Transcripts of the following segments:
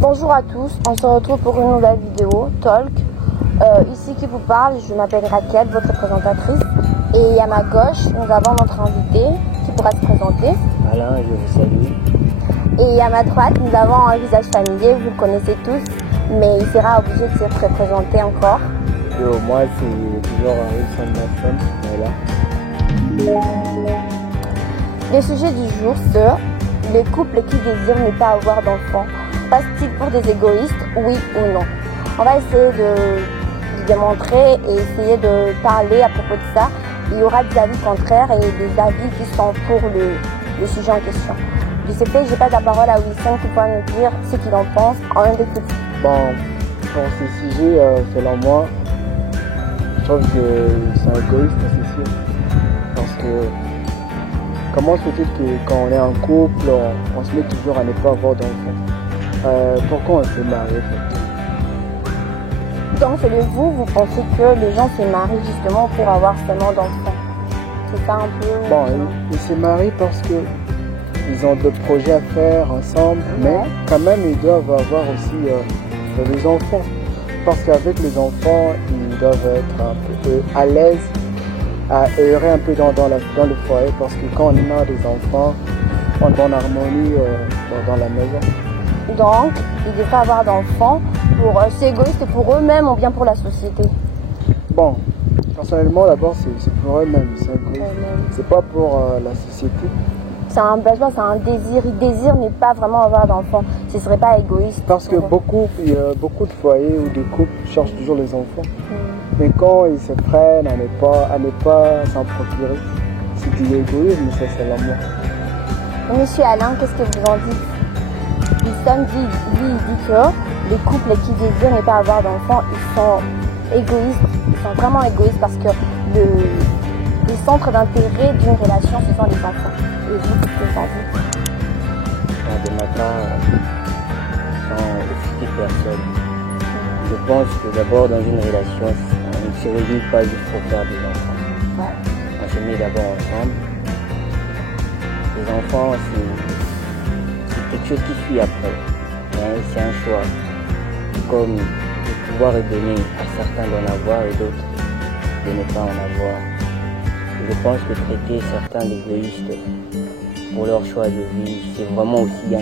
Bonjour à tous, on se retrouve pour une nouvelle vidéo, Talk. Ici qui vous parle, je m'appelle Raquel, votre présentatrice. Et à ma gauche, nous avons notre invité qui pourra se présenter. Alain, je vous salue. Et à ma droite, nous avons un visage familier, vous le connaissez tous, mais il sera obligé de se présenter encore. Moi, c'est toujours Wilson Masson, voilà. Le sujet du jour, c'est les couples qui désirent ne pas avoir d'enfants. Passe-t-il pour des égoïstes, oui ou non? On va essayer de démontrer et essayer de parler à propos de ça. Il y aura des avis contraires et des avis qui sont pour le sujet en question. Je sais pas que j'ai pas la parole à Wilson qui pourra nous dire ce qu'il en pense en un des petits. Bon, pour ce sujet, selon moi, je trouve que c'est égoïste, c'est sûr. Parce que comment se fait-il que quand on est en couple, on se met toujours à ne pas avoir d'enfants? Pourquoi on se marie en fait? Donc, selon vous pensez que les gens se marient justement pour avoir seulement d'enfants? C'est ça un peu? Bon, ils se marient parce que ils ont des projets à faire ensemble, mais quand même ils doivent avoir aussi des enfants. Parce qu'avec les enfants, ils doivent être un peu à l'aise, à errer un peu dans le foyer, parce que quand on a des enfants, on est en harmonie dans la maison. Donc, ils ne doivent pas avoir d'enfants pour c'est égoïste pour eux-mêmes ou bien pour la société? Bon, personnellement, d'abord, c'est pour eux-mêmes, c'est égoïste. C'est pas pour la société. C'est un besoin, c'est un désir. Ils désirent ne pas vraiment avoir d'enfants. Ce ne serait pas égoïste. Parce que il y a beaucoup de foyers où des couples cherchent toujours les enfants. Mais quand ils se prennent à ne pas s'en procurer, c'est du égoïsme, ça c'est l'amour. Monsieur Alain, qu'est-ce que vous en dites? Wilson il dit que les couples qui désirent ne pas avoir d'enfants, ils sont égoïstes. Ils sont vraiment égoïstes parce que le centre d'intérêt d'une relation, ce sont les enfants. Et vous, qu'est-ce que vous en dites? De ma part, sans exciter personne, je pense que d'abord dans une relation, on ne se réunit pas juste pour faire des enfants. Ouais. On se met d'abord ensemble. Les enfants, c'est quelque chose qui suit après. C'est un choix. Comme de pouvoir donner à certains d'en avoir et d'autres de ne pas en avoir. Je pense que traiter certains d'égoïstes pour leur choix de vie, c'est vraiment aussi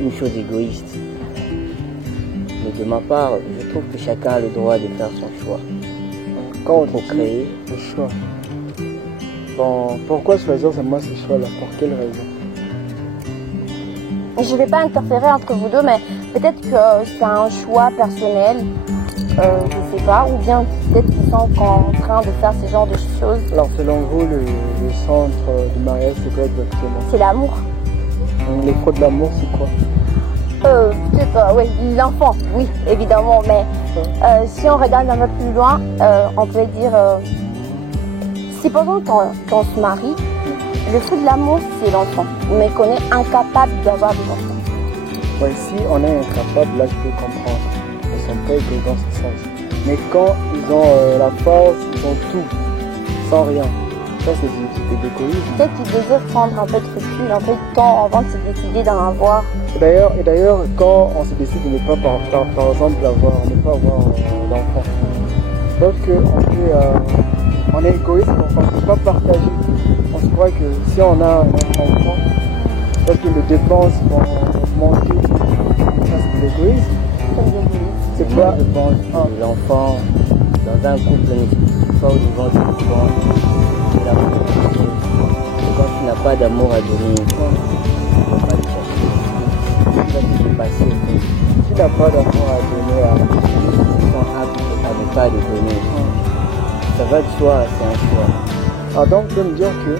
une chose égoïste. Mais de ma part, je trouve que chacun a le droit de faire son choix. Quand on crée le choix. Bon, pourquoi choisir seulement ce choix-là? Pour quelle raison? Je ne vais pas interférer entre vous deux, mais peut-être que c'est un choix personnel, je ne sais pas, ou bien peut-être qu'ils sont en train de faire ce genre de choses. Alors selon vous, le centre du mariage, c'est quoi exactement? C'est l'amour. Les fruits de l'amour, c'est quoi? Peut-être, oui, l'enfant, oui, évidemment, mais si on regarde un peu plus loin, on peut dire, supposons qu'on se marie, le fruit de l'amour, c'est l'enfant, mais qu'on est incapable d'avoir des enfants. Ouais, si on est incapable, là je peux comprendre. Ils sont pas égoïstes dans ce sens. Mais quand ils ont la force, ils ont tout, sans rien. Ça c'est de l'égoïsme. Peut-être qu'ils désirent prendre un peu de recul, un peu de temps avant de se décider d'en avoir. Et d'ailleurs, quand on se décide de ne pas, par exemple, ne pas avoir d'enfant, sauf qu'on est égoïste, on ne peut pas partager. On se croit que si on a un enfant, peut-être que les dépenses vont manquer. Ça c'est de l'égoïsme. C'est pas, je pense, que l'enfant dans un couple n'explique pas aux devant du enfant. C'est l'amour. Quand tu n'as pas d'amour à donner, tu ne peux pas le chercher. C'est ça qui s'est passé. Si tu n'as pas d'amour à donner à qui sont aptes à ne pas le donner, ça va de soi, c'est un choix. Alors donc, je peux me dire que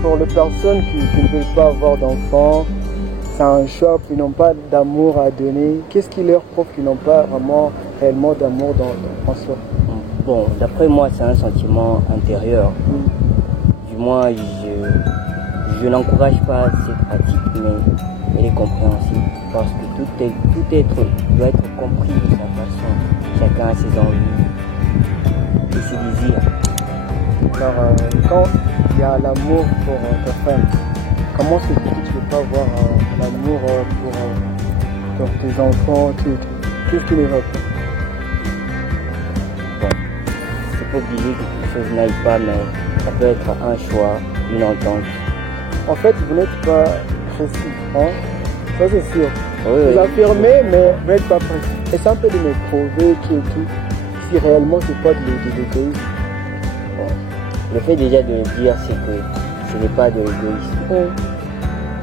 pour les personnes qui ne veulent pas avoir d'enfants, c'est un choix, qui n'ont pas d'amour à donner. Qu'est-ce qui leur prouve qu'ils n'ont pas vraiment réellement d'amour en soi? Bon, d'après moi, c'est un sentiment intérieur. Du moins, je n'encourage pas cette pratique, mais elle est compréhensible. Parce que tout être doit être compris de sa façon. Chacun a ses envies et ses désirs. Alors, quand il y a l'amour pour ta femme, comment se fait que tu ne peux pas avoir l'amour pour tes enfants, tout. Qu'est-ce qui ne va pas? Bon, c'est pas obligé que quelque chose n'aille pas, mais ça peut être un choix, une entente. En fait, vous n'êtes pas précis, hein? Ça c'est sûr. Oui, Vous oui. affirmez, mais vous n'êtes pas précis. Et ça peut de me prouver tout, si réellement c'est pas de l'égoïsme. Bon. Le fait déjà de le dire, c'est que ce n'est pas de l'égoïsme.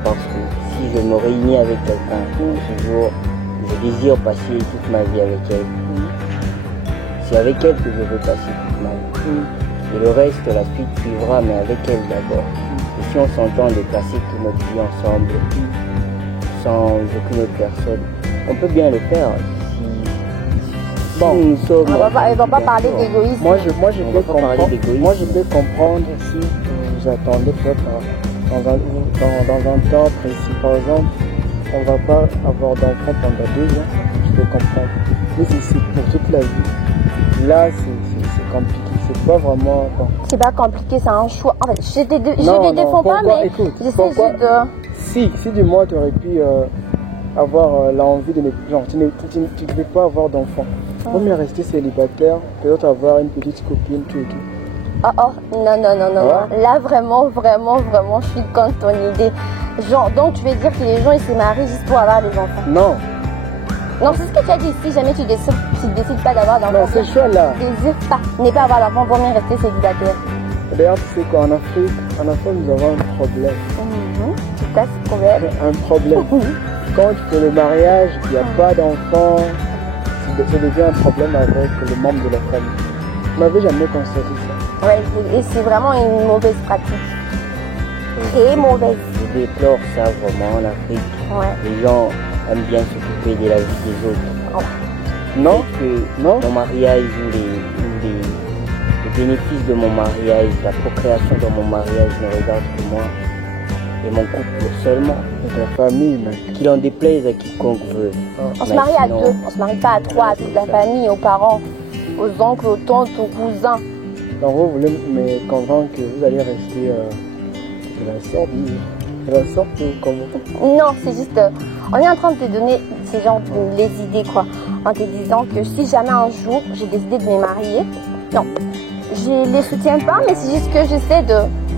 Parce que si je me réunis avec quelqu'un, toujours, je désire passer toute ma vie avec elle. C'est avec elle que je veux passer toute ma vie. Et le reste, la suite suivra, mais avec elle d'abord. Et si on s'entend de passer toute notre vie ensemble, sans aucune autre personne, on peut bien le faire. Bon, nous sommes... Elle va pas parler d'égoïsme. Moi je peux comprendre. d'égoïsme. Moi je peux comprendre si vous attendez peut-être dans un temps précis. Par exemple, on ne va pas avoir d'enfant pendant 2 ans. Je peux comprendre. Mais c'est pour toute la vie. Là c'est compliqué. C'est pas vraiment. Bon. C'est pas compliqué, c'est un choix. En fait, je Non, ne défends pas, pourquoi? mais Écoute, j'essaie pourquoi? juste de... Si du moins tu aurais pu avoir l'envie de ne genre, tu ne veux pas avoir d'enfant. Vaut mieux rester célibataire, peut-être avoir une petite copine, tout. Oh, non. Ouais. Là, vraiment, je suis contre ton idée. Genre, donc tu veux dire que les gens, ils se marient juste pour avoir des enfants? Non, Non, c'est ce que tu as dit. Si jamais tu décides pas d'avoir non, d'enfants, ce choix-là. tu désires pas, ne pas avoir d'enfants, vaut mieux rester célibataire. D'ailleurs, tu sais qu'en Afrique, nous avons un problème. C'est quoi ce problème? Un problème. Quand tu fais le mariage, il n'y a pas d'enfant, ça devient un problème avec le membre de la famille. Vous n'avez jamais constaté ça? Ouais, et c'est vraiment une mauvaise pratique. Très mauvaise. Je déplore ça vraiment en Afrique. Ouais. Les gens aiment bien s'occuper de la vie des autres. Non? Que Non? mon mariage ou les bénéfices de mon mariage, la procréation de mon mariage ne regarde que moi et mon couple seulement. La famille, mec. Qu'il en déplaise à quiconque veut. On se Mais marie à sinon- 2, on se marie pas à 3, à toute la famille, aux parents, aux oncles, aux tantes, aux cousins. Donc vous voulez me convaincre que vous allez rester de la sorte ou comment? Non, c'est juste, on est en train de te donner ces gens les idées quoi, en te disant que si jamais un jour j'ai décidé de me marier, non, je les soutiens pas, mais c'est juste que j'essaie de,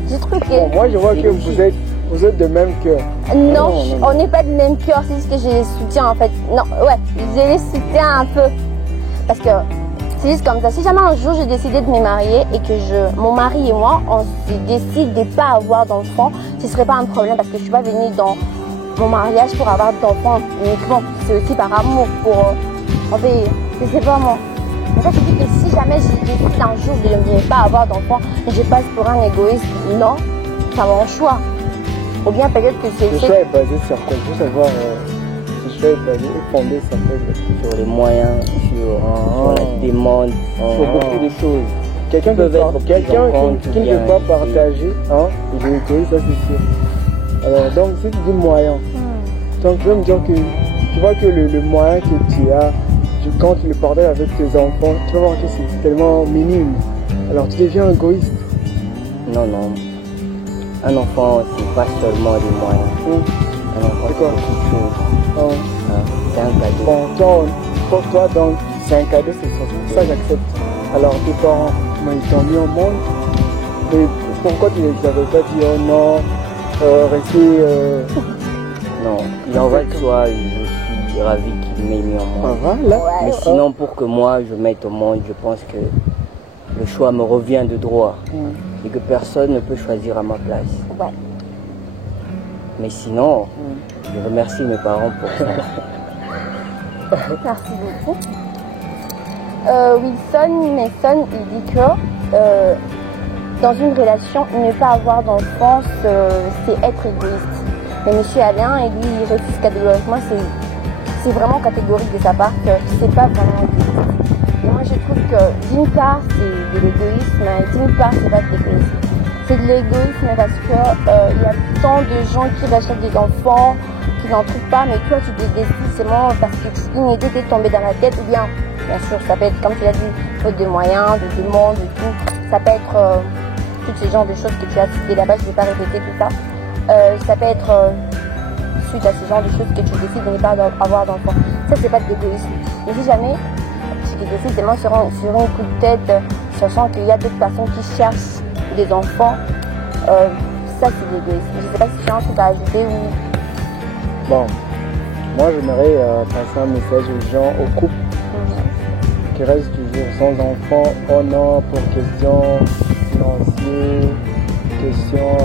j'ai truqué. Bon, moi je vois que vous êtes de même cœur. Non, non. on n'est pas de même cœur, c'est juste que je les soutiens en fait. Non, ouais, je les soutiens un peu. Parce que c'est juste comme ça. Si jamais un jour j'ai décidé de me marier et que mon mari et moi, on se décide de ne pas avoir d'enfants, ce ne serait pas un problème parce que je ne suis pas venue dans mon mariage pour avoir d'enfants uniquement. C'est aussi par amour pour... en fait, je sais pas moi. Mais ça, je dis que si jamais j'ai décidé un jour de ne pas avoir d'enfants et je passe pour un égoïste, non, c'est mon choix. Ou bien peut-être que c'est... Le choix est basé sur quoi? Je veux savoir, ce choix est basé et fondé Sur les moyens, sur la demande, sur beaucoup de choses. Quelqu'un qui ne veut pas partager, hein, il est égoïste, ça c'est sûr. Alors, donc, si tu dis moyen, donc tu veux me dire que tu vois que le moyen que tu as, quand tu le partages avec tes enfants, tu vas voir que c'est tellement minime. Alors, tu deviens égoïste. Non. Un enfant, c'est pas seulement des moyens. Un enfant, c'est quoi? beaucoup de choses. C'est un cadeau. Bon, pour toi, donc, c'est un cadeau, c'est ça, j'accepte. Alors, tes parents, ils t'ont mis au monde. Et pourquoi tu ne les avais pas dit, oh non, rester... Non, il en va de soi, je suis ravi qu'il m'ait mis au monde. Voilà. Mais sinon, pour que moi, je mette au monde, je pense que le choix me revient de droit. Et que personne ne peut choisir à ma place. Ouais. Mais sinon, je remercie mes parents pour ça. Merci beaucoup. Wilson, il dit que dans une relation, ne pas avoir d'enfant, c'est être égoïste. Mais monsieur Alain, et lui, il refuse catégoriquement, c'est vraiment catégorique de sa part que c'est pas vraiment égoïste. Et moi, je trouve que d'une part, c'est de l'égoïsme, et d'une part, c'est pas de l'égoïsme. C'est de l'égoïsme parce que il y a tant de gens qui rachètent des enfants, qui n'en trouvent pas, mais toi, tu te décides seulement parce qu'une idée t'est tombée dans la tête, ou bien sûr, ça peut être, comme tu l'as dit, faute de moyens, de demandes, de tout. Ça peut être tous ces genres de choses que tu as citées là-bas, je ne vais pas répéter tout ça. ça peut être suite à ce genre de choses que tu décides de ne pas avoir d'enfant. Ça, c'est pas de l'égoïsme. Mais si jamais tu décides vraiment sur un coup de tête, sachant qu'il y a d'autres personnes qui cherchent des enfants, ça, c'est de l'égoïsme. Je sais pas si tu as un truc à ajouter ou... Bon, moi, j'aimerais passer un message aux gens, aux couples qui restent toujours sans enfants. Oh non, pour questions financières, questions,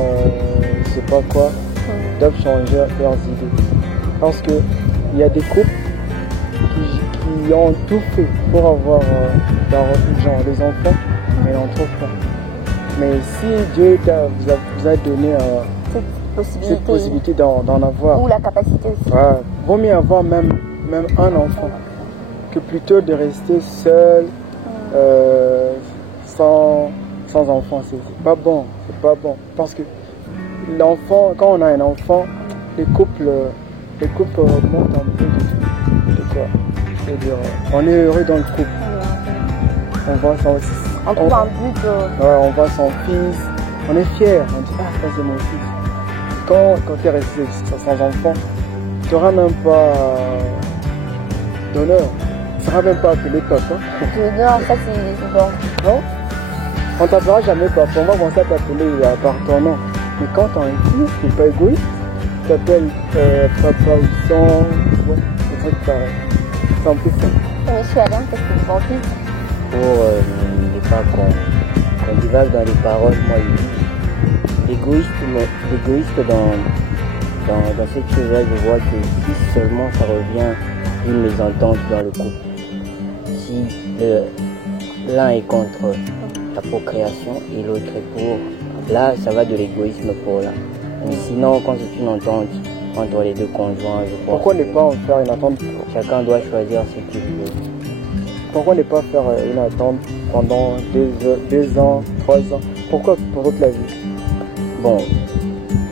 je sais pas quoi, doivent changer leurs idées. Parce que il y a des couples qui ont tout fait pour avoir des enfants, mais n'en trouvent pas. Mais si Dieu vous a donné cette possibilité d'en avoir, ou la capacité aussi, vaut mieux avoir même un enfant que plutôt de rester seul sans enfant. C'est pas bon, parce que l'enfant, quand on a un enfant, les couples augmentent un peu de quoi. C'est-à-dire, on est heureux dans le couple. On voit on trouve un but. On voit son fils, on est fier, on dit ça c'est mon fils. Quand tu es resté sans enfant, tu n'auras même pas d'honneur. Tu ne seras même pas appelé papa. Non, ça c'est bon. Non? On ne t'appellera jamais papa. On va commencer à t'appeler par ton nom. Mais quand tu as un fils, tu n'es pas égoïste. Tu t'appelles papa ou son. Ouais, c'est vrai que c'est un peu ça. Monsieur Alain, qu'est-ce que vous pensez? Pour ne pas qu'on divague dans les paroles, moi, l'égoïste dans cette chose-là, je vois que si seulement ça revient d'une mésentente dans le couple, si l'un est contre la procréation et l'autre est pour, là, ça va de l'égoïsme pour là. Mais sinon, quand c'est une entente entre les deux conjoints, je pense. Pourquoi ne pas en faire une attente? Chacun doit choisir ce qu'il veut. Pourquoi ne pas faire une attente pendant 2 ans, 3 ans? Pourquoi pour toute la vie? Bon,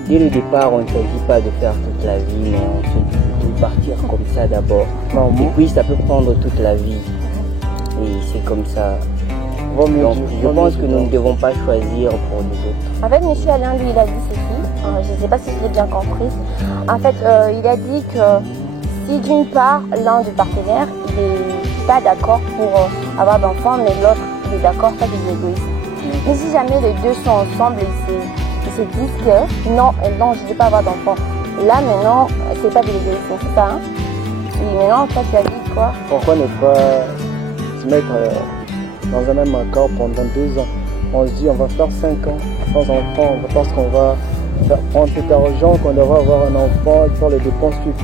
dès le départ, on ne choisit pas de faire toute la vie, mais on se dit de partir comme ça d'abord. Et puis ça peut prendre toute la vie. Et c'est comme ça. Donc, je pense que nous ne devons pas choisir pour les autres. En fait, M. Alain, lui, il a dit ceci. Je ne sais pas si je l'ai bien compris. En fait, il a dit que si d'une part, l'un des partenaires, il n'est pas d'accord pour avoir d'enfants, mais l'autre, il est d'accord, ça c'est de l'égoïsme. Mais si jamais les deux sont ensemble, ils se disent que non, je ne veux pas avoir d'enfants. Là, maintenant, c'est pas de l'égoïsme, c'est ça, hein? Et maintenant, toi, tu as dit quoi? Pourquoi ne pas se mettre dans un même accord pendant 2 ans? On se dit, on va faire 5 ans sans enfant, parce qu'on va prendre cet argent, qu'on devra avoir un enfant, faire les dépenses, tout.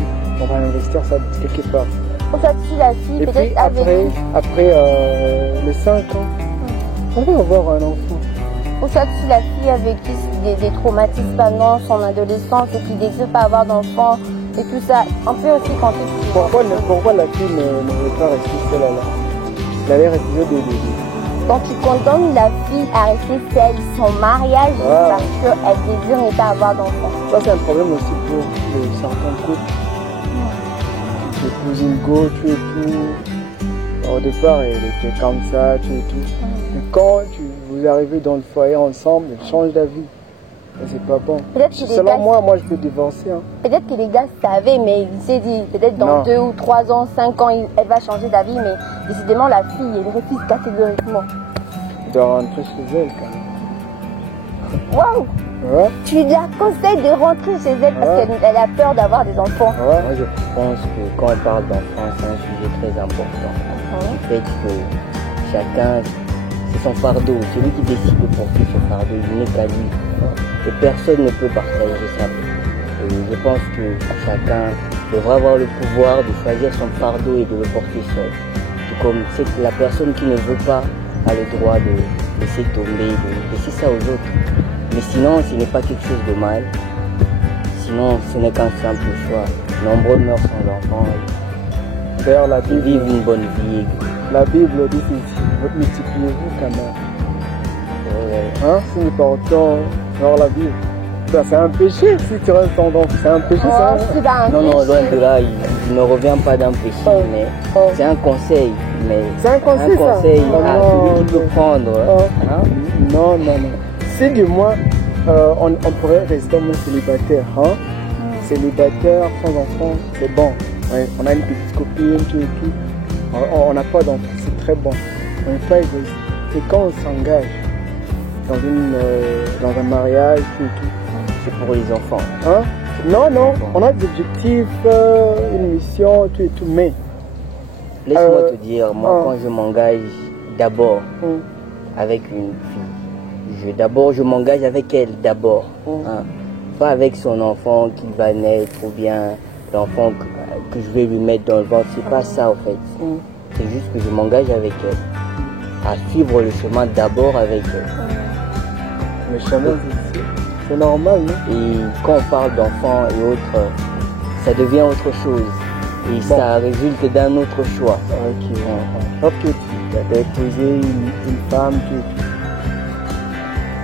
On va investir ça quelque part. Pour ça, si la fille, et puis après les 5 ans, on va avoir un enfant. Pour ça, si la fille a vécu des traumatismes pendant son adolescence et qu'il ne veut pas avoir d'enfant et tout ça, on peut aussi compter sur... Pourquoi la fille ne veut pas rester seule là? Elle allait refuser de... Donc tu condamnes la fille à rester seule, son mariage, parce qu'elle désire ne pas avoir d'enfant. Ça c'est un problème aussi pour certains couples. Tu épouses une go, tu et tout. Au départ, elle était comme ça, tu et tout. Mais quand vous arrivez dans le foyer ensemble, elle change d'avis. Et c'est pas bon. Selon moi, je peux divorcer. Hein. Peut-être que les gars savaient, mais il s'est dit, peut-être dans 2 ou 3 ans, 5 ans, elle va changer d'avis, mais décidément, la fille, elle refuse catégoriquement. Tu dois rentrer chez elle, quand même. Waouh! Ouais. Tu la conseilles de rentrer chez elle parce qu'elle a peur d'avoir des enfants. Ouais. Moi, je pense que quand on parle d'enfants, c'est un sujet très important. Du fait que chacun, c'est son fardeau. Celui qui décide de porter ce fardeau, il n'est qu'à lui. Et personne ne peut partager ça. Et je pense que chacun devra avoir le pouvoir de choisir son fardeau et de le porter seul. Tout comme c'est que la personne qui ne veut pas a le droit de laisser tomber, de laisser ça aux autres. Mais sinon, ce n'est pas quelque chose de mal. Sinon, ce n'est qu'un simple choix. Nombreux meurent sans enfants. D'ailleurs, la Bible vivent une bonne vie. La Bible dit que multipliez-vous quand même. Hein? Si nous portons vers la Bible, c'est un péché si tu restes sans enfant. C'est un péché ça? Non, loin de là, il ne revient pas d'un péché, mais c'est un conseil. C'est un conseil, à celui qui peut prendre. Non. Si du moins on pourrait rester comme célibataire. Hein? Célibataire, sans enfant, c'est bon. Ouais, on a une petite copine, tout et tout. On n'a pas d'enfant, c'est très bon. On n'est pas égoïste. Et quand on s'engage dans un mariage, tout et tout, C'est pour les enfants. hein? Non, non, on a des objectifs, une mission, tout et tout, mais Laisse-moi te dire, moi quand je m'engage d'abord hum, avec une fille, je m'engage avec elle d'abord. Hein. Pas avec son enfant qui va naître ou bien l'enfant que je vais lui mettre dans le ventre. C'est pas ça en fait. hum. C'est juste que je m'engage avec elle. À suivre le chemin d'abord avec elle. Le chemin, c'est normal, non? Et quand on parle d'enfants et autres, ça devient autre chose. Et ça résulte d'un autre choix. Ok, sauf que tu as épousé une femme,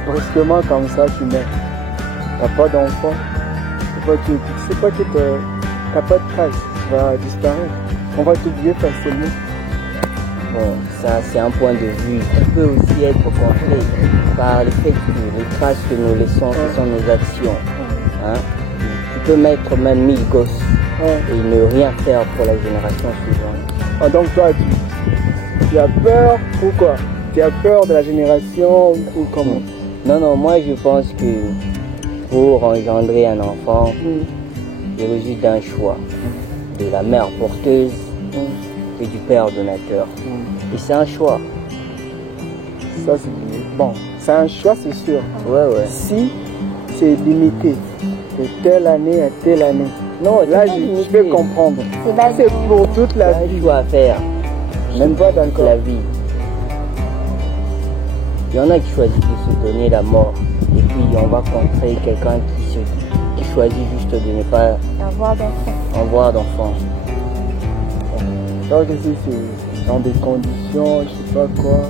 brusquement comme ça, tu nais. Tu n'as pas d'enfant. Tu sais pas que tu n'as pas de trace, tu vas disparaître. On va t'oublier facilement. Bon, ça c'est un point de vue qui peut aussi être contré par le fait que les traces que nous laissons, ce sont nos actions. Hein? Tu peux mettre même 1000 gosses et ne rien faire pour la génération suivante. Ah, donc toi, tu as peur, pourquoi? Tu as peur de la génération ou comment? Non, non, moi je pense que pour engendrer un enfant, il résulte d'un choix de la mère porteuse et du père donateur. Et c'est un choix. Ça, c'est bon. C'est un choix, c'est sûr. Ouais, ouais. Si c'est limité de telle année à telle année, non, là je peux comprendre. C'est pour toute la C'est vie. un choix à faire. Même pas dans Toute la vie. Il y en a qui choisissent de se donner la mort. Et puis on va rencontrer quelqu'un qui choisit juste de ne pas avoir d'enfant. Donc si c'est dans des conditions, je sais pas quoi.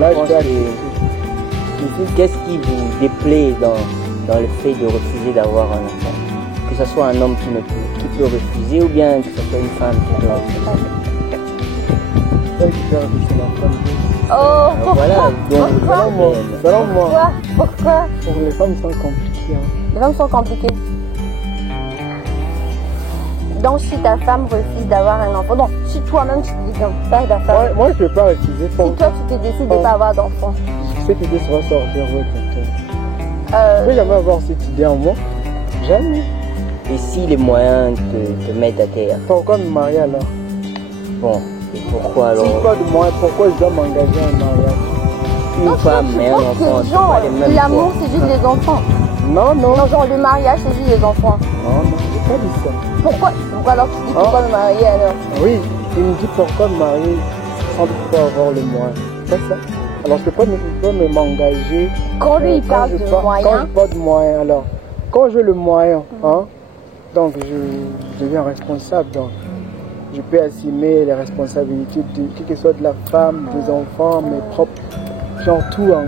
Là, je pense que qu'est-ce qui vous déplaît dans le fait de refuser d'avoir un enfant? Que ce soit un homme qui peut refuser ou bien que ce soit une femme qui peut refuser. Oh, pourquoi? Voilà, donc Selon moi, Pourquoi? pour les femmes, c'est compliqué. Hein. Les femmes sont compliquées. Donc si ta femme refuse d'avoir un enfant, donc si toi-même tu te dis non, pas ta femme, Moi, je ne peux pas refuser. si toi tu te décides de ne pas avoir d'enfant, Cette idée sera sortir, ouais, je peux jamais avoir cette idée en moi. Jamais. Et si les moyens te mettent à terre? Pourquoi me marier alors? Bon, et pourquoi alors? Si pas de moi, pourquoi je dois m'engager en mariage? Une femme et un enfant, c'est pas les mêmes l'amour choix. c'est juste les enfants. Non, non. Non, genre le mariage c'est juste les enfants. Non, non, j'ai pas dit ça. Pourquoi alors tu dis pourquoi me marier alors? Oui, il me dit pourquoi me marier sans pouvoir avoir le moyen. C'est ça. Alors je peux pas m'engager. Quand lui il parle de Quand moyens, je pas de moyens, alors quand j'ai le moyen, hein, donc je deviens responsable. Donc je peux assumer les responsabilités quel que soit de la femme, des enfants, mes propres, genre tout en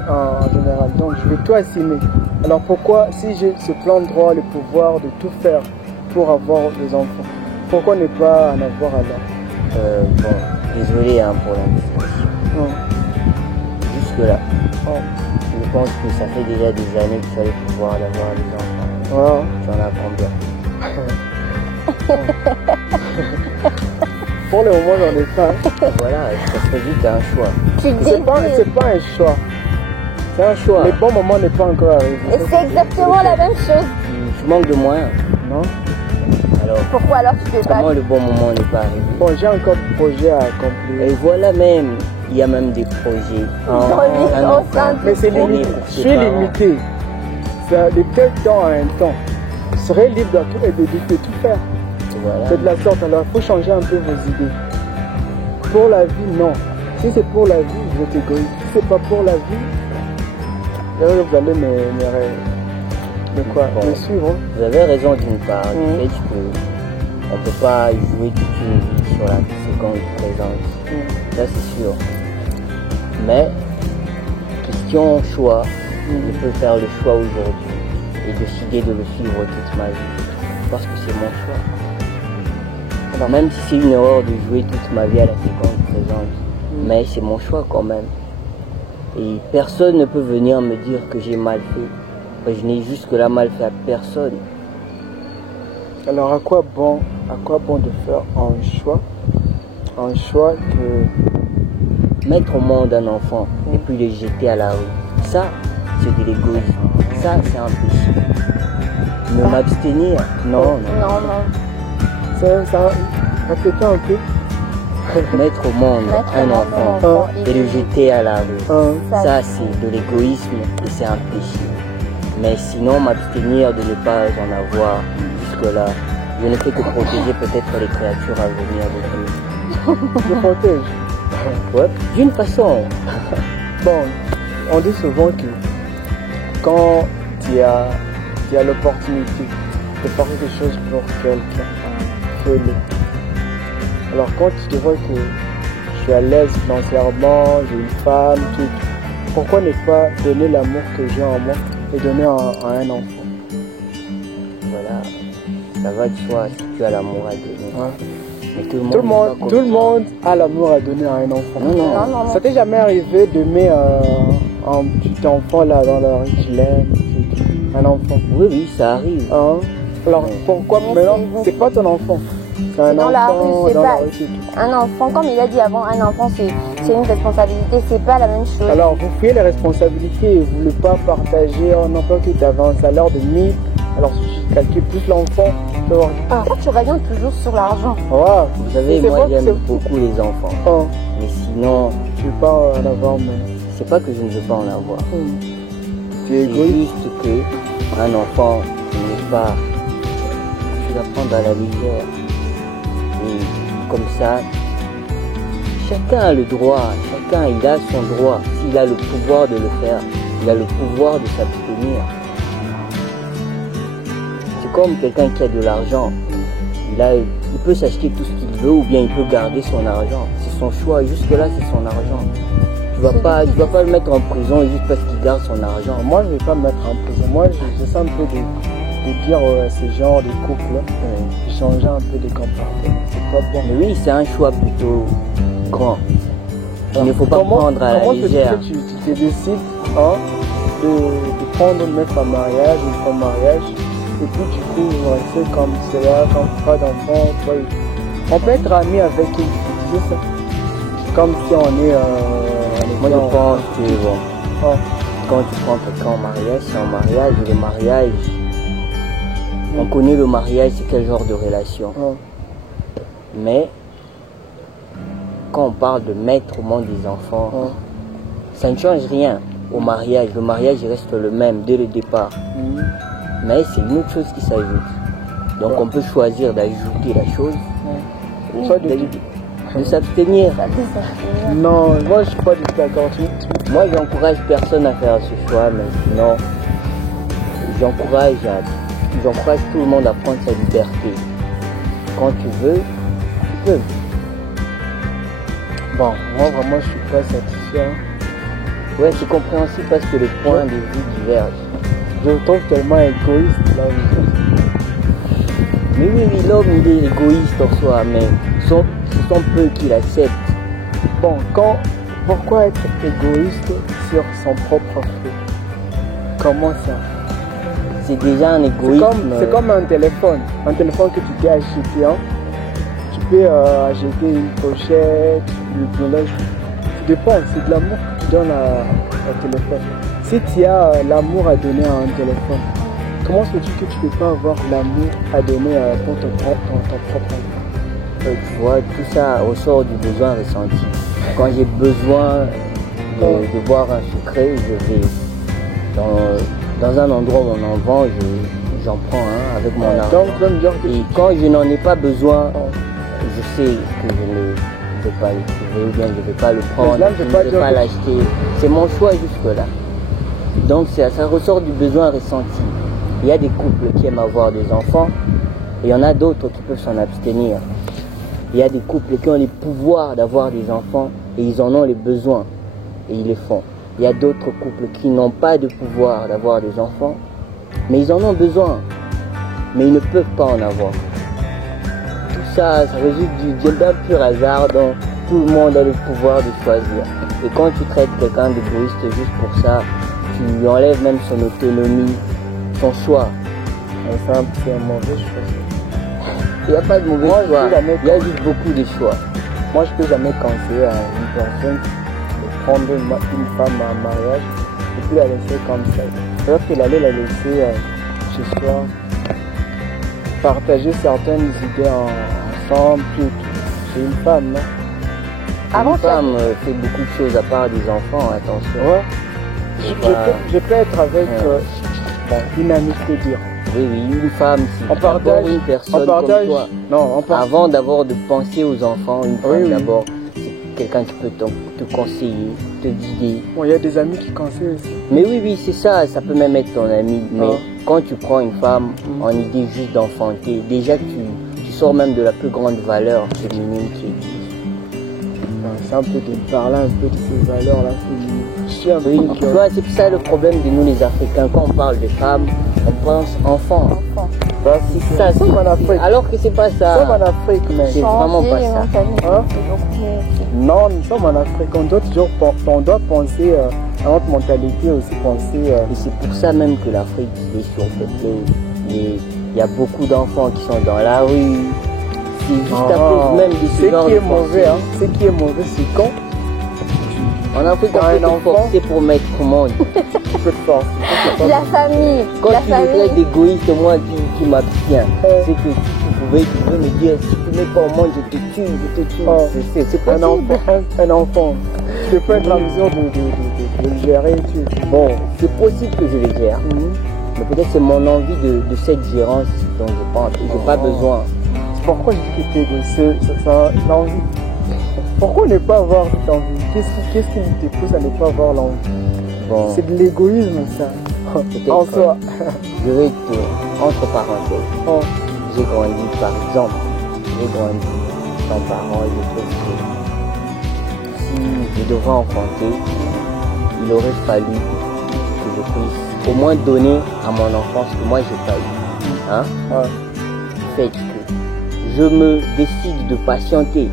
général. Donc je vais tout assumer. Alors pourquoi, si j'ai ce plein droit, le pouvoir de tout faire pour avoir des enfants, pourquoi ne pas en avoir alors? Bon, désolé hein, pour l'indiscrétion. Jusque là, je pense que ça fait déjà des années que tu as le pouvoir d'avoir des enfants. Tu en as combien? Pour le moment, j'en ai pas. Voilà, ça serait juste un choix. C'est pas un choix. C'est un choix. Le bon moment n'est pas encore arrivé. et c'est exactement la même chose. Tu manques de moyens. Non? Alors, Pourquoi alors tu peux pas? comment le bon moment n'est pas arrivé? Bon, j'ai encore des projets à accomplir. Et voilà même, il y a même des projets. Mais c'est limité. Je suis limité. Ça, de tel temps à un temps. Je serai libre de tout faire. Voilà. C'est de la sorte. Alors, il faut changer un peu vos idées. Pour la vie, non. Si c'est pour la vie, vous êtes égoïste. Si c'est pas pour la vie, là, vous allez me suivre. Vous avez raison d'une part, du fait qu'on ne peut pas jouer toute une vie sur la seconde présente. Ça c'est sûr. Mais, question choix, je peux faire le choix aujourd'hui et décider de le suivre toute ma vie. Parce que c'est mon choix. Alors, même si c'est une erreur de jouer toute ma vie à la seconde présente, mais c'est mon choix quand même. Et personne ne peut venir me dire que j'ai mal fait. Je n'ai jusque-là mal fait à personne. Alors à quoi bon de faire un choix que Mettre au monde un enfant et puis le jeter à la rue, ça, c'est de l'égoïsme. Ça, c'est un péché. Ne m'abstenir, non. ça répétez un peu. Mettre au monde un enfant et le jeter à la rue, ça, c'est de l'égoïsme et c'est un péché. Mais sinon, m'abstenir de ne pas en avoir jusque-là, je ne fais que protéger peut-être les créatures à venir avec eux. Je protège. Ouais, d'une façon. Bon, on dit souvent que quand tu as l'opportunité de faire quelque chose pour quelqu'un, fais-le. Alors quand tu te vois que je suis à l'aise financièrement, j'ai une femme, pourquoi ne pas donner l'amour que j'ai en moi et donner à un enfant? Voilà, ça va de soi si tu as l'amour à donner. Ouais. Mais Tout le monde a l'amour à donner à un enfant. Non. Ça t'est jamais arrivé d'aimer un petit enfant là dans la rue, tu l'aimes, un enfant? Oui, ça arrive. Hein? Alors pourquoi maintenant c'est pas ton enfant? C'est un dans enfant la rue, dans la rue, c'est tout. Un enfant, comme il a dit avant, un enfant c'est une responsabilité, c'est pas la même chose. Alors vous fuyez les responsabilités et vous ne voulez pas partager un enfant que tu avais un salaire de 1000. Alors si tu calcules plus l'enfant, tu vas voir. Pourquoi tu reviens toujours sur l'argent? Wow. Vous savez, moi j'aime beaucoup les enfants. Mais sinon, je ne veux pas en avoir, mais c'est pas que je ne veux pas en avoir. C'est juste que un enfant, tu n'es pas, tu vas prendre à la légère. Et comme ça, chacun a le droit, chacun il a son droit. S'il a le pouvoir de le faire, il a le pouvoir de s'abstenir. C'est comme quelqu'un qui a de l'argent. Il peut s'acheter tout ce qu'il veut ou bien il peut garder son argent. C'est son choix, jusque là c'est son argent. Tu vas pas le mettre en prison juste parce qu'il garde son argent. Moi je ne vais pas me mettre en prison. Moi j'essaie un peu de dire à ce genre de couple de changer un peu de comportement. C'est pas bon. Mais oui, c'est un choix plutôt grand. Il ne faut pas prendre à la légère. Comment tu te décides de prendre une meuf en mariage, une femme en mariage, et puis du coup vous restez comme cela, comme pas d'enfant. On peut être ami avec une fille, c'est ça. Comme si on est moi je pense que bon, quand tu prends quelqu'un en mariage, c'est en mariage, et le mariage, on connaît le mariage, c'est quel genre de relation. Mais quand on parle de mettre au monde des enfants, ça ne change rien au mariage. Le mariage reste le même dès le départ. Mais c'est une autre chose qui s'ajoute. Donc on peut choisir d'ajouter la chose, de s'abstenir. Non, moi je suis pas du tout d'accord. Moi j'encourage personne à faire ce choix, mais sinon j'encourage tout le monde à prendre sa liberté. Quand tu veux, tu peux. Bon, moi vraiment je suis pas satisfait. Ouais, c'est compréhensible parce que les points de vue divergent. Je me trouve tellement égoïste là. Mais oui, l'homme il est égoïste en soi, mais ce sont peu qui l'acceptent. Bon, pourquoi être égoïste sur son propre fait? Comment ça? C'est déjà un égoïsme. C'est comme un téléphone que tu t'es acheté. Tu peux acheter une pochette, du linge. Ça dépend, c'est de l'amour que tu donnes au téléphone. Si tu as l'amour à donner à un téléphone, comment se dit que tu ne peux pas avoir l'amour à donner pour ton propre enfant? Tu vois, tout ça ressort du besoin ressenti. Quand j'ai besoin de voir un secret, je vais dans un endroit où on en vend, j'en prends un avec mon argent. Et quand je n'en ai pas besoin, je sais que je ne vais pas le trouver ou bien je ne vais pas le prendre, je ne vais pas l'acheter. C'est mon choix jusque-là. Donc ça ressort du besoin ressenti. Il y a des couples qui aiment avoir des enfants et il y en a d'autres qui peuvent s'en abstenir. Il y a des couples qui ont les pouvoirs d'avoir des enfants et ils en ont les besoins et ils les font. Il y a d'autres couples qui n'ont pas de pouvoir d'avoir des enfants, mais ils en ont besoin, mais ils ne peuvent pas en avoir. Tout ça, ça résulte d'un pur hasard dont tout le monde a le pouvoir de choisir. Et quand tu traites quelqu'un d'égoïste juste pour ça, tu lui enlèves même son autonomie ton choix. C'est un mauvais choix. Il n'y a pas de mauvais Moi, choix. je peux jamais- Il y a juste beaucoup de choix. Moi, je peux jamais conseiller à une personne de prendre une femme en mariage et puis la laisser comme ça. Alors qu'il allait la laisser chez soi, partager certaines idées ensemble, tout. C'est une femme, non? Avant, Une femme fait beaucoup de choses à part des enfants, attention. Ouais. C'est pas- Je peux être avec une amie, je peux dire. Oui, une femme, si On tu partage- abordes une personne on partage- comme toi, Non, on partage. avant d'abord de penser aux enfants, une femme Oui. d'abord, c'est quelqu'un qui peut te conseiller, te guider. Bon, il y a des amis qui conseillent aussi. Mais oui, c'est ça peut même être ton ami. Mais Ah. quand tu prends une femme en idée juste d'enfanter, déjà tu sors même de la plus grande valeur féminine qui existe. C'est un peu de parler un peu de ces valeurs-là. Je suis un peu Oui, tu vois, c'est ça le problème de nous les Africains. Quand on parle de femmes, on pense enfant. C'est ça, Comme en Afrique. alors que c'est pas Nous ça. sommes en Afrique, mais. C'est vraiment pas les ça. mentalités, Hein? c'est beaucoup mieux. Non, nous sommes en Afrique. On doit toujours on doit penser à notre mentalité aussi, penser. Et c'est pour ça même que l'Afrique est surpeuplée. Il y a beaucoup d'enfants qui sont dans la rue. C'est juste à cause même de ce genre qui de est mauvais, pensée. hein. Ce qui est mauvais, c'est quand En Afrique, on Quand peut un te enfant- forcer pour mettre commande. tu peux te forcer. La famille, Quand la tu me traites famille. d'égoïste, moi qui m'abstiens, c'est que tu pouvais me dire si tu mets pas au monde, je te tue. Oh. C'est Un possible. enfant, un enfant. Tu peux être en mesure de le gérer. Bon, c'est possible que je les gère. Mais peut-être c'est mon envie de cette gérance dont j'ai pas besoin. C'est pourquoi je dis que t'es égoïste. C'est ça, l'envie. Pourquoi ne pas avoir cette envie? Qu'est-ce qui te pousse à ne pas avoir l'envie? Bon, C'est de l'égoïsme, ça. peut-être En soi. je vais te, entre parenthèses, Oh. j'ai grandi par exemple, sans parents et je trouve que si je devrais enfanter, il aurait fallu que je puisse au moins donner à mon enfant ce que moi j'ai pas eu. Hein? Ouais. Le fait que je me décide de patienter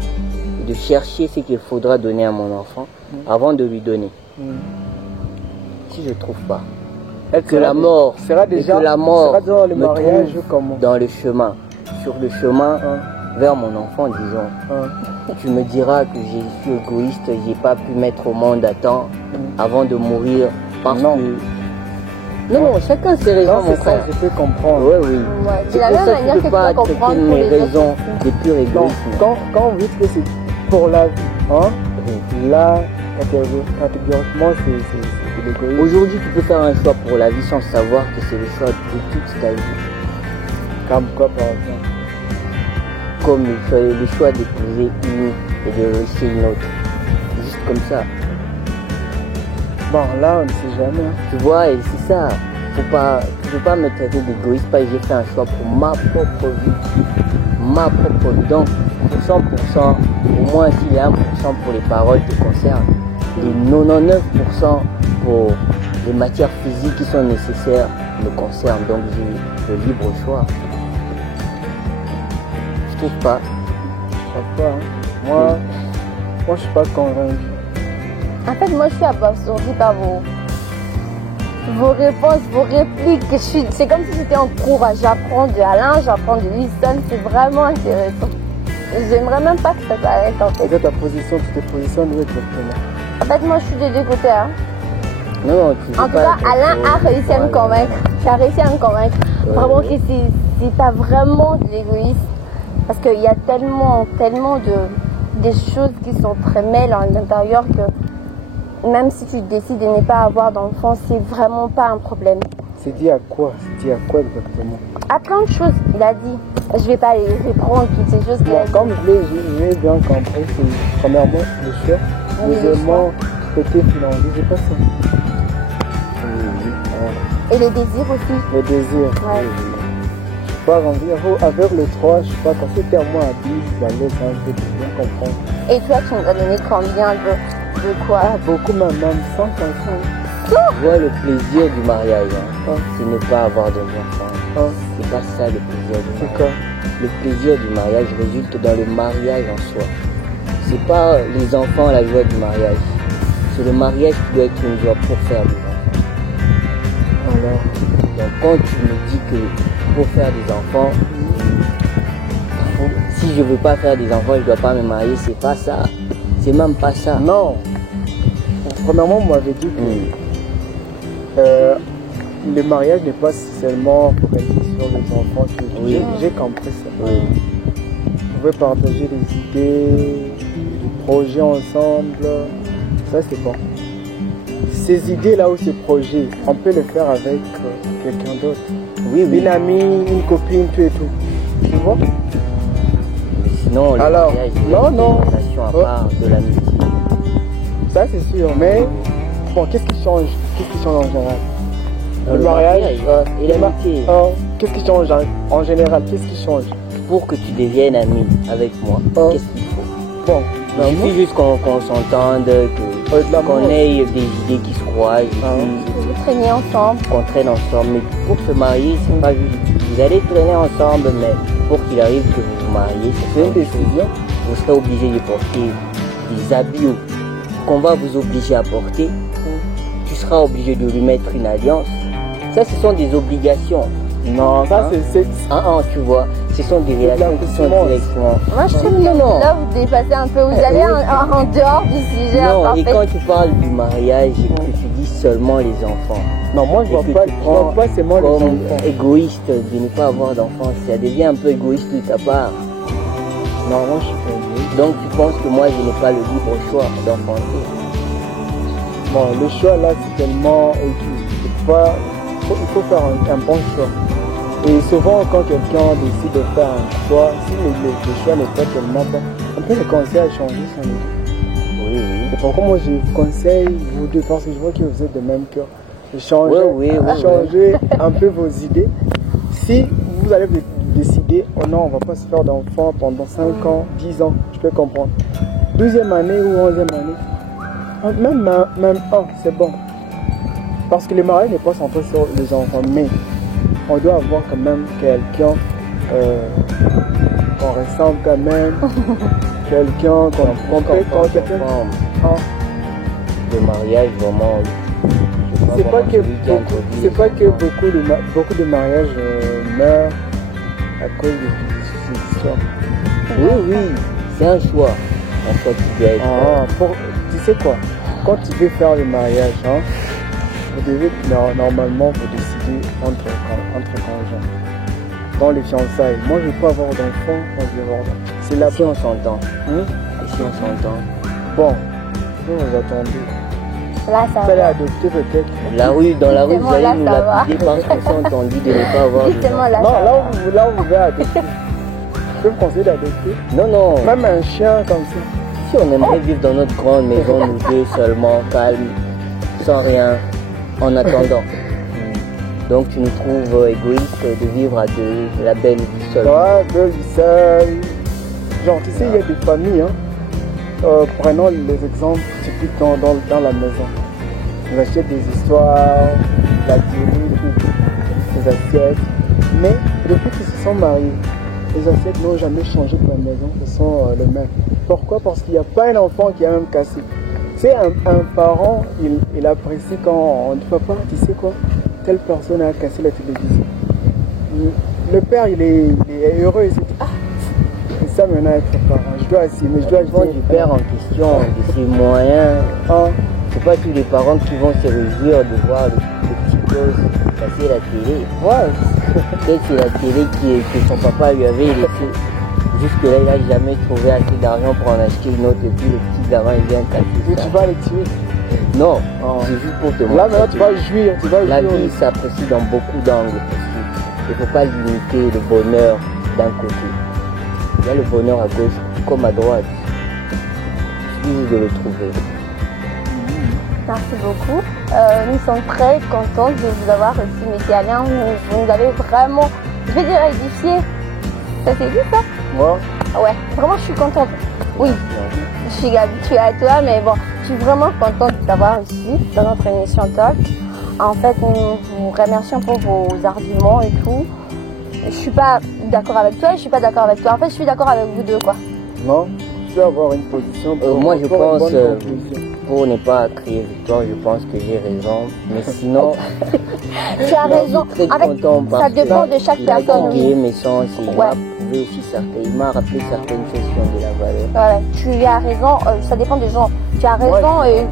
et de chercher ce qu'il faudra donner à mon enfant avant de lui donner. Si je trouve pas, que la mort sera déjà sera dans le me mariage trouve comment? dans le chemin, sur le chemin vers mon enfant, disons. Tu me diras que je suis égoïste, j'ai pas pu mettre au monde à temps avant de mourir parce Non. que... Non, chacun ses raisons, Non, mon c'est ça, frère. je peux comprendre. Ouais, oui. Ouais, C'est de la pour même ça manière que que je tu peux pas peux comprendre traiter pour mes les raisons autres. de pur Donc, égoïsme. quand vous dites que c'est pour la vie, hein, là, catégoriquement, c'est l'égoïsme. Aujourd'hui, tu peux faire un choix pour la vie sans savoir que c'est le choix de toute ta vie. Comme quoi, par exemple? Comme le choix d'épouser une et de laisser une autre. Juste comme ça. Bon, là, on ne sait jamais. Hein. Tu vois, et c'est ça. Tu peux pas me traiter d'égoïste parce que j'ai fait un choix pour ma propre vie. Ma propre vie. Donc, pour 100%, au moins s'il y a 1% pour les paroles te concernent, les 99% pour les matières physiques qui sont nécessaires me concernent. Donc, j'ai le libre choix. Je trouve pas. Je sais pas. Hein. Moi, je suis pas convaincu. En fait, moi, je suis abasourdie par vos réponses, vos répliques. C'est comme si j'étais en cours. J'apprends de Alain, j'apprends de Wilson. C'est vraiment intéressant. J'aimerais même pas que ça s'arrête, en fait. C'est ta position, tu te positionnes où exactement? En fait, moi, je suis des deux côtés. Hein. Non, tu En tout cas, Alain a réussi à me convaincre. Tu as réussi à me convaincre. Vraiment que c'est pas vraiment de l'égoïsme. Parce qu'il y a tellement des choses qui sont très mêlées à l'intérieur que même si tu décides de ne pas avoir d'enfant, c'est vraiment pas un problème. C'est dit à quoi? C'est dit à quoi exactement? À plein de choses, il a dit. Je vais pas les reprendre toutes ces choses qu'il a dit. Comme je l'ai bien compris, c'est premièrement le choix, Oui, deuxièmement côté financier, c'est pas ça. Et les désirs aussi. Le désir. Ouais. Je suis pas rendu avec les trois, je suis pas quand c'était à moi à 10, je laisse un peu de bien comprendre. Et toi, tu nous as donné combien de quoi? Beaucoup même 100%. Tu vois le plaisir du mariage, hein. C'est ne pas avoir d'enfants. C'est pas ça le plaisir du C'est mariage. quoi? Le plaisir du mariage résulte dans le mariage en soi. C'est pas les enfants la joie du mariage. C'est le mariage qui doit être une joie pour faire des enfants. Alors, Donc quand tu me dis que pour faire des enfants, si je veux pas faire des enfants, je dois pas me marier, c'est pas ça. C'est même pas ça. Non. Premièrement, on m'avait dit que le mariage n'est pas seulement focalisé sur les enfants. Oui. J'ai compris ça. Oui. Vous pouvez partager des idées, des projets ensemble. Ça, c'est bon. Ces idées-là ou ces projets, on peut les faire avec quelqu'un d'autre. Oui, oui. Une amie, une copine, tout et tout. Tu vois? Sinon, le Alors, mariage, non, non. une relation à part de l'amitié. Ça, c'est sûr. Mais, bon, qu'est-ce qui change? Qu'est-ce qui change en général? Le mariage et l'amitié. Qu'est-ce qui change en général? Qu'est-ce qui change? Pour que tu deviennes ami avec moi, qu'est-ce qu'il faut? Bon, il suffit juste qu'on s'entende, qu'on ait des idées qui se croisent, Vous traînez ensemble. qu'on traîne ensemble. Mais pour se marier, c'est pas juste. Vous allez traîner ensemble, mais pour qu'il arrive que vous vous mariez, c'est une décision. Vous serez obligé de porter des habits qu'on va vous obliger à porter. Tu seras obligé de lui mettre une alliance. Ça, ce sont des obligations. Non, ça c'est... tu vois, ce sont des relations qui sont directement... Moi, je trouve que là, vous dépassez un peu. Vous allez en dehors du sujet. Non, et quand tu parles du mariage et que tu dis seulement les enfants... Non, moi, je vois pas seulement les enfants. Égoïste de ne pas avoir d'enfants, ça devient un peu égoïste de ta part. Non, moi, je suis pas égoïste. Donc, tu penses que moi, je n'ai pas le libre choix d'enfanter? Bon, le choix, là, c'est tellement égoïste. Il faut faire un bon choix. Et souvent, quand quelqu'un décide de faire un choix, si le choix n'est pas tellement bon, on peut le conseiller à changer son idée. Oui, oui. C'est pourquoi moi, je conseille, vous deux, parce que je vois que vous êtes de même cœur, de changer, changer un peu vos idées. Si vous allez décider, oh non, on ne va pas se faire d'enfants pendant 5 ans, 10 ans, je peux comprendre. 12e année ou 11e année, même un, c'est bon. Parce que le mariage n'est pas centré sur les enfants, mais on doit avoir quand même quelqu'un qu'on ressemble quand même, quelqu'un qu'on peut quand quelqu'un. Le mariage, vraiment. C'est pas que beaucoup de mariages meurent à cause de ces histoires. Oui, oui, c'est un choix. Un choix qui doit être. Tu sais quoi? Quand tu veux faire le mariage, vous devez normalement vous décider entre conjoints. Dans les fiançailles, moi je ne veux pas avoir d'enfants, moi je veux avoir d'enfants. C'est là. Si on s'entend. Et si on s'entend. Bon, vous attendez. Là, ça vous allez adopter peut-être. Dans la rue, vous allez nous lapider parce qu'on s'est entendu de ne pas avoir justement, là, non, là où vous voulez adopter. Je peux vous conseiller d'adopter. Non. Même un chien comme ça. Si on aimerait vivre dans notre grande maison, nous deux seulement, calme, sans rien, en attendant. Donc tu nous trouves égoïste de vivre à deux, la belle vie seule. Ouais, belle vie seule. Genre, tu sais, il y a des familles, prenons les exemples typiques dans la maison. Ils achètent des histoires, la télé, des assiettes. Mais depuis qu'ils se sont mariés, les assiettes n'ont jamais changé de la maison, ce sont les mêmes. Pourquoi? Parce qu'il n'y a pas un enfant qui a même cassé. C'est un parent, il apprécie quand on dit papa, tu sais quoi, telle personne a cassé la télévision. Le père, il est heureux, il se dit c'est ça maintenant être parent, je dois assumer, je dois jouer du père en question, de ses moyens. C'est pas tous les parents qui vont se réjouir de voir le petit gosse casser la télé. Ouais. Peut-être c'est la télé que son papa lui avait laissée. Jusque-là, il n'a jamais trouvé assez d'argent pour en acheter une autre et puis le petit gamin il vient casser ça. Tu vas les tuer? Non, c'est juste pour te montrer. Là maintenant tu vas jouir, La vie s'apprécie dans beaucoup d'angles possibles. Il ne faut pas limiter le bonheur d'un côté. Il y a le bonheur à gauche comme à droite. Il suffit de le trouver. Merci beaucoup. Nous sommes très contents de vous avoir reçu, M. Alain. Vous nous avez vraiment, je vais dire, édifié. Ça s'est dit ça? Moi? Ouais, vraiment je suis contente. Oui, je suis habituée à toi, mais bon, je suis vraiment contente de t'avoir ici dans notre émission Talk. En fait, nous vous remercions pour vos arguments et tout. Je suis pas d'accord avec toi et je suis pas d'accord avec toi. En fait, je suis d'accord avec vous deux, quoi. Non, je dois avoir une position. Moi, je pense. pour ne pas crier victoire, je pense que j'ai raison. Mais sinon, Tu as raison. je suis très Avec, content parce ça dépend que de chaque il a personne. guidé Oui. mes sens, il Ouais. m'a prouvé aussi il m'a rappelé certaines choses qui ont de la valeur. Voilà, tu as raison. Ça dépend des gens. Tu as Moi, raison. je Et...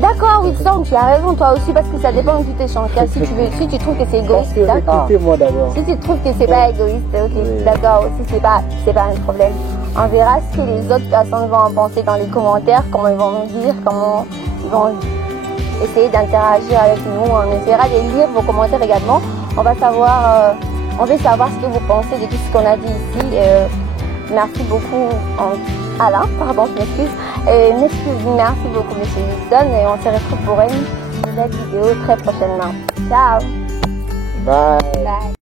D'accord, Wilson, tu as raison toi aussi parce que ça dépend où tu t'échanges. Si tu trouves que c'est Parce égoïste, que d'accord. écoutez-moi d'abord. Si tu trouves que c'est pas égoïste, ok, Oui. d'accord, aussi c'est pas un problème. On verra ce que les autres personnes vont en penser dans les commentaires, comment ils vont nous dire, comment ils vont essayer d'interagir avec nous. On essaiera de lire vos commentaires également. On va savoir, on veut savoir ce que vous pensez de tout ce qu'on a dit ici. Merci beaucoup, Alain, pardon, je m'excuse. Merci beaucoup, Monsieur Wilson, et on se retrouve pour une nouvelle vidéo très prochainement. Ciao. Bye. Bye.